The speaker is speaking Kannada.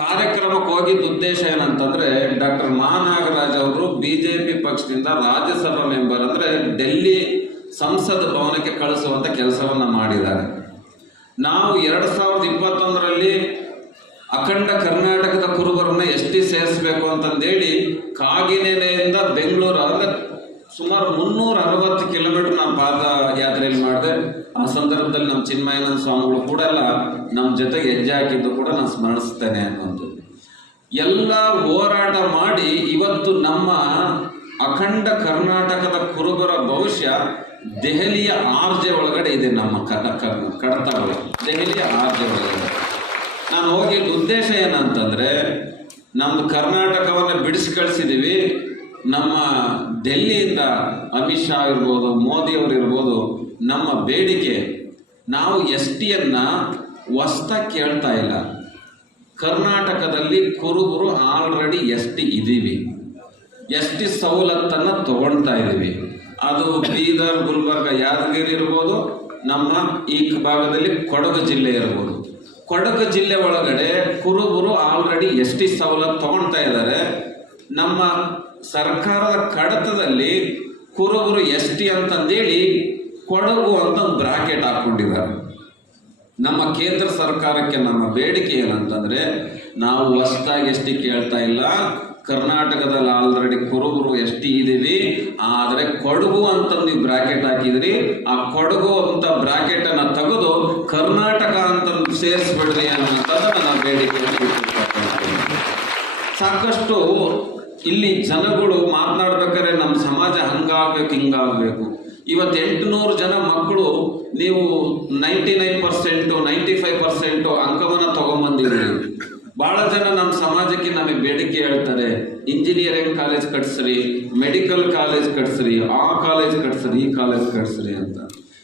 ಕಾರ್ಯಕ್ರಮಕ್ಕೆ ಹೋಗಿದ್ದ ಉದ್ದೇಶ ಏನಂತಂದ್ರೆ ಡಾಕ್ಟರ್ ಮಹಾನಾಗರಾಜ್ ಅವರು ಬಿಜೆಪಿ ಪಕ್ಷದಿಂದ ರಾಜ್ಯಸಭಾ ಮೆಂಬರ್ ಅಂದ್ರೆ ಡೆಲ್ಲಿ ಸಂಸತ್ ಭವನಕ್ಕೆ ಕಳಿಸುವಂತ ಕೆಲಸವನ್ನ ಮಾಡಿದ್ದಾರೆ. ನಾವು 2021ರಲ್ಲಿ ಅಖಂಡ ಕರ್ನಾಟಕದ ಕುರುಬರನ್ನ ಎಷ್ಟಿ ಸೇರಿಸಬೇಕು ಅಂತಂದೇಳಿ ಕಾಗಿನೆಲೆಯಿಂದ ಬೆಂಗಳೂರು ಅಂದ್ರೆ ಸುಮಾರು 360 ಕಿಲೋಮೀಟರ್ ನಾನು ಪಾದಯಾತ್ರೆಯಲ್ಲಿ ಮಾಡಿದೆ. ಆ ಸಂದರ್ಭದಲ್ಲಿ ನಮ್ಮ ಚಿನ್ಮಯಾನಂದ ಸ್ವಾಮಿಗಳು ಕೂಡ ನಮ್ಮ ಜೊತೆಗೆ ಹೆಜ್ಜೆ ಹಾಕಿದ್ದು ಕೂಡ ನಾನು ಸ್ಮರಿಸ್ತೇನೆ ಅನ್ನೋದು. ಎಲ್ಲ ಹೋರಾಟ ಮಾಡಿ ಇವತ್ತು ನಮ್ಮ ಅಖಂಡ ಕರ್ನಾಟಕದ ಕುರುಬರ ಭವಿಷ್ಯ ದೆಹಲಿಯ ಆರ್ಜೆ ಒಳಗಡೆ ಇದೆ. ನಮ್ಮ ಕಡತ ದೆಹಲಿಯ ಆರ್ಜೆ ಒಳಗಡೆ ನಾನು ಹೋಗಿದ್ದ ಉದ್ದೇಶ ಏನಂತಂದ್ರೆ ನಮ್ದು ಕರ್ನಾಟಕವನ್ನು ಬಿಡಿಸಿ ಕಳಿಸಿದೀವಿ. ನಮ್ಮ ಡೆಲ್ಲಿಯಿಂದ ಅಮಿತ್ ಶಾ ಇರ್ಬೋದು, ಮೋದಿ ಅವರು ಇರ್ಬೋದು, ನಮ್ಮ ಬೇಡಿಕೆ ನಾವು STಯನ್ನ ಹೊಸ್ದಾಗಿ ಕೇಳ್ತಾ ಇಲ್ಲ. ಕರ್ನಾಟಕದಲ್ಲಿ ಕುರುಬರು ಆಲ್ರೆಡಿ ST ಇದ್ದೀವಿ. ST ಸವಲತ್ತನ್ನು ತಗೊಳ್ತಾ ಇದ್ದೀವಿ. ಅದು ಬೀದರ್, ಗುಲ್ಬರ್ಗ, ಯಾದಗಿರಿ ಇರ್ಬೋದು, ನಮ್ಮ ಈ ಭಾಗದಲ್ಲಿ ಕೊಡಗು ಜಿಲ್ಲೆ ಇರ್ಬೋದು. ಕೊಡಗು ಜಿಲ್ಲೆ ಒಳಗಡೆ ಕುರುಬರು ಆಲ್ರೆಡಿ ST ಸವಲತ್ತು ತಗೊಳ್ತಾ ಇದ್ದಾರೆ. ನಮ್ಮ ಸರ್ಕಾರದ ಕಡತದಲ್ಲಿ ಕುರುಬರು ST ಅಂತಂದೇಳಿ ಕೊಡಗು ಅಂತ ಒಂದು ಬ್ರಾಕೆಟ್ ಹಾಕೊಂಡಿದ್ದಾರೆ. ನಮ್ಮ ಕೇಂದ್ರ ಸರ್ಕಾರಕ್ಕೆ ನಮ್ಮ ಬೇಡಿಕೆ ಏನಂತಂದ್ರೆ ನಾವು ಹೊಸದಾಗಿ ST ಕೇಳ್ತಾ ಇಲ್ಲ. ಕರ್ನಾಟಕದಲ್ಲಿ ಆಲ್ರೆಡಿ ಕುರುಬರು ST ಇದ್ದೀವಿ. ಆದರೆ ಕೊಡಗು ಅಂತ ನೀವು ಬ್ರಾಕೆಟ್ ಹಾಕಿದ್ರಿ. ಆ ಕೊಡಗು ಅಂತ ಬ್ರಾಕೆಟ್ ಅನ್ನ ತೆಗೆದು ಕರ್ನಾಟಕ ಅಂತ ಸೇರಿಸ್ಬಿಡ್ರಿ ಅನ್ನೋಂಥದ್ದು ನನ್ನ ಬೇಡಿಕೆಯನ್ನು ಸಾಕಷ್ಟು ಇಲ್ಲಿ ಜನಗಳು ಮಾತನಾಡ್ಬೇಕಾದ್ರೆ ನಮ್ಮ ಸಮಾಜ ಹಂಗಾಗ್ಬೇಕು ಹಿಂಗಾಗಬೇಕು. ಇವತ್ತು 800 ಜನ ಮಕ್ಕಳು ನೀವು 99%, 95% ಅಂಕವನ್ನು ತಗೊಂಡ್ಬಂದಿದ್ದೀರಿ. ಬಹಳ ಜನ ನಮ್ಮ ಸಮಾಜಕ್ಕೆ ನಮಗೆ ಬೇಡಿಕೆ ಹೇಳ್ತಾರೆ, ಇಂಜಿನಿಯರಿಂಗ್ ಕಾಲೇಜ್ ಕಟ್ಸ್ರಿ, ಮೆಡಿಕಲ್ ಕಾಲೇಜ್ ಕಟ್ಸ್ರಿ, ಆ ಕಾಲೇಜ್ ಕಟ್ಸ್ರಿ, ಈ ಕಾಲೇಜ್ ಕಟ್ಸ್ರಿ ಅಂತ.